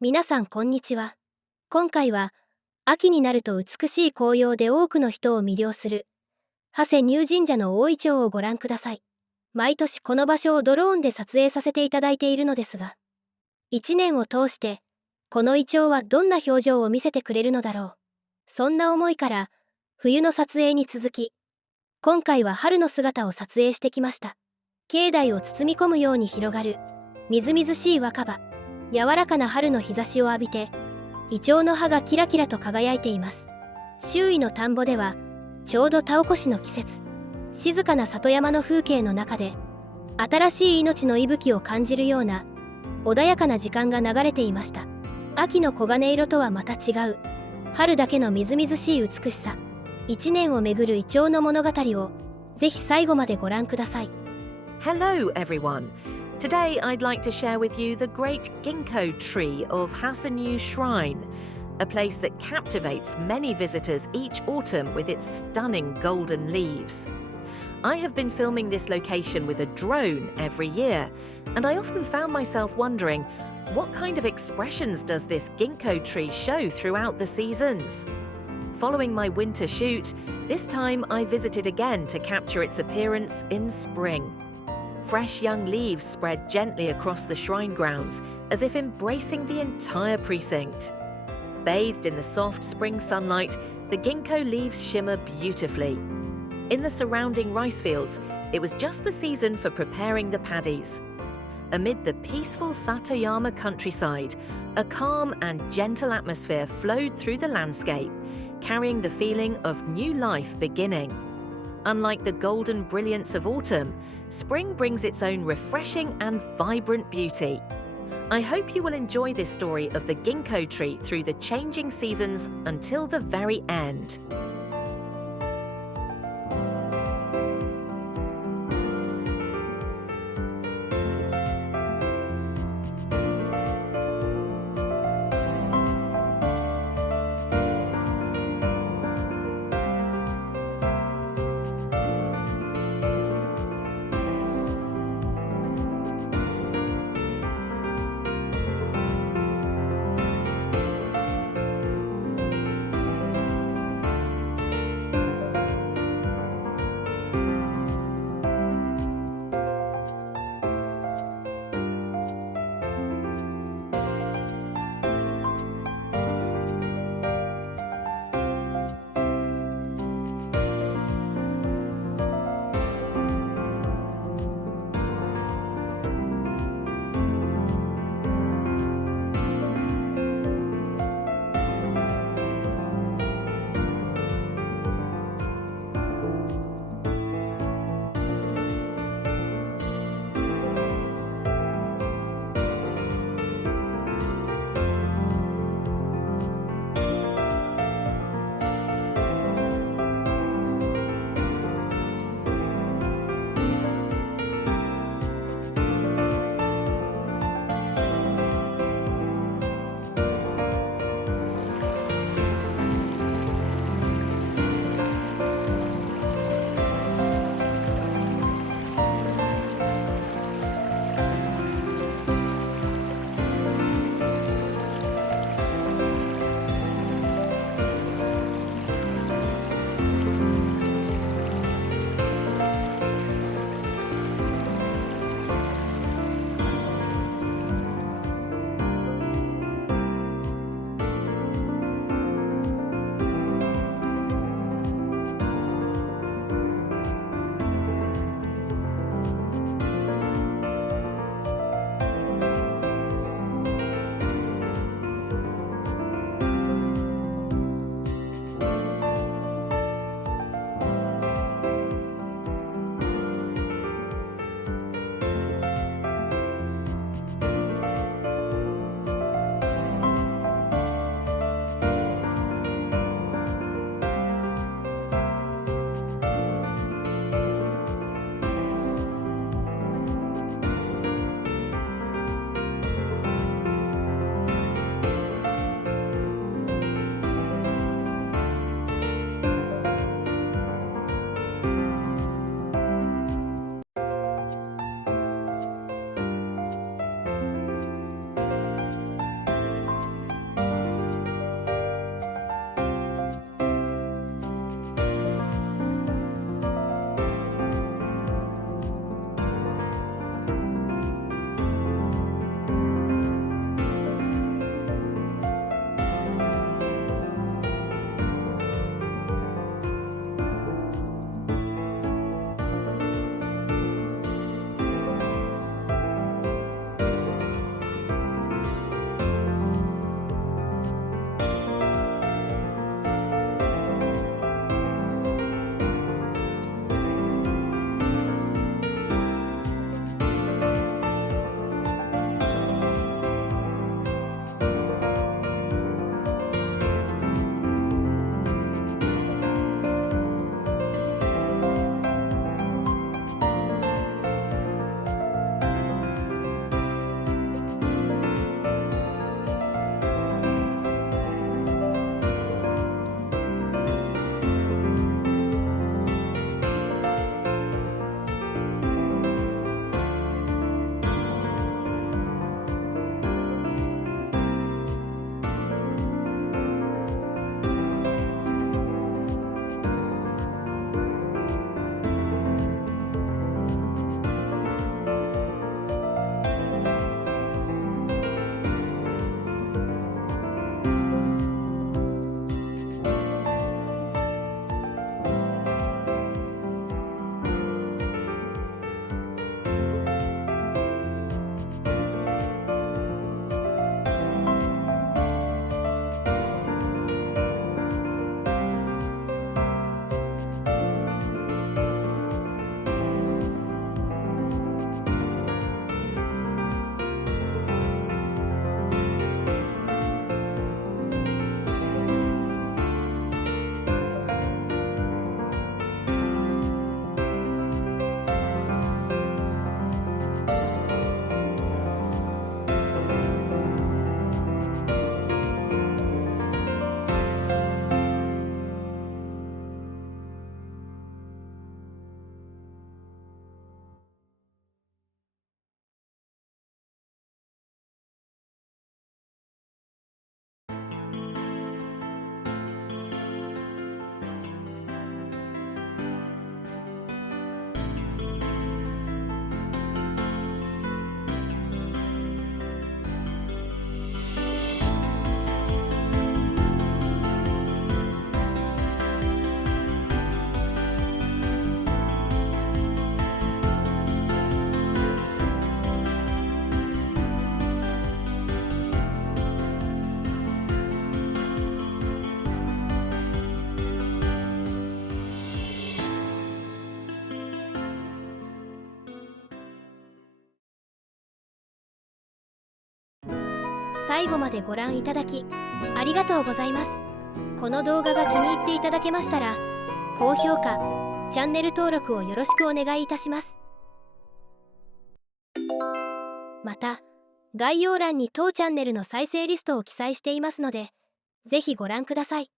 皆さんこんにちは。今回は秋になると美しい紅葉で多くの人を魅了する長谷丹生神社の大銀杏をご覧ください。毎年この場所をドローンで撮影させていただいているのですが、一年を通してこの銀杏はどんな表情を見せてくれるのだろう。そんな思いから冬の撮影に続き、今回は春の姿を撮影してきました。境内を包み込むように広がるみずみずしい若葉、やわらかな春の日差しを浴びて、銀杏の葉がキラキラと輝いています。周囲の田んぼではちょうど田おこしの季節、静かな里山の風景の中で新しい命の息吹を感じるような穏やかな時間が流れていました。秋の黄金色とはまた違う春だけのみずみずしい美しさ、一年を巡る銀杏の物語をぜひ最後までご覧ください。 Hello everyone. Today I'd like to share with you the great ginkgo tree of Hase-niu Shrine, a place that captivates many visitors each autumn with its stunning golden leaves. I have been filming this location with a drone every year, and I often found myself wondering, what kind of expressions does this ginkgo tree show throughout the seasons? Following my winter shoot, this time I visited again to capture its appearance in spring. Fresh young leaves spread gently across the shrine grounds, as if embracing the entire precinct. Bathed in the soft spring sunlight, the ginkgo leaves shimmer beautifully. In the surrounding rice fields, it was just the season for preparing the paddies. Amid the peaceful Satayama countryside, a calm and gentle atmosphere flowed through the landscape, carrying the feeling of new life beginning. Unlike the golden brilliance of autumn, spring brings its own refreshing and vibrant beauty. I hope you will enjoy this story of the ginkgo tree through the changing seasons until the very end. 最後までご覧いただきありがとうございます。この動画が気に入っていただけましたら、高評価、チャンネル登録をよろしくお願いいたします。また、概要欄に当チャンネルの再生リストを記載していますので、ぜひご覧ください。